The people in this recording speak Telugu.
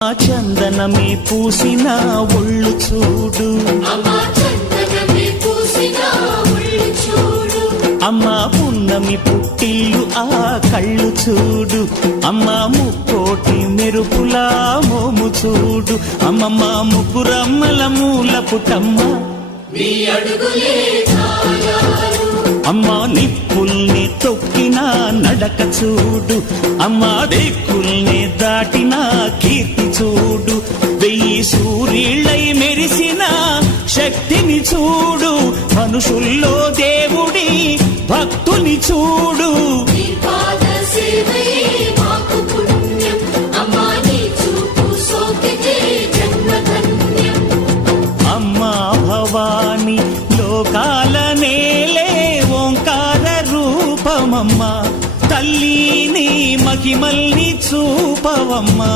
చందనమే పూసిన ఒళ్ళు చూడు, అమ్మ పున్నమి పుట్టిల్లు ఆ కళ్ళు చూడు, అమ్మ ముక్కోటి మెరుపులా మోము చూడు, అమ్మమ్మ ముగ్గురమ్మల మూల పుట్టమ్మ అమ్మ నిప్పుల్ని తొక్కిన నడక చూడు, అమ్మ దిక్కుల్ని దాటిన కీర్తి చూడు, 1000 సూర్యుళ్ళై మెరిసిన శక్తిని చూడు, మనుషుల్లో దేవుడి భక్తుని చూడు. అమ్మా భవాని లోకాల నేలే ఓంకార రూపమమ్మా, తల్లిని మహిమల్ని చూపవమ్మా.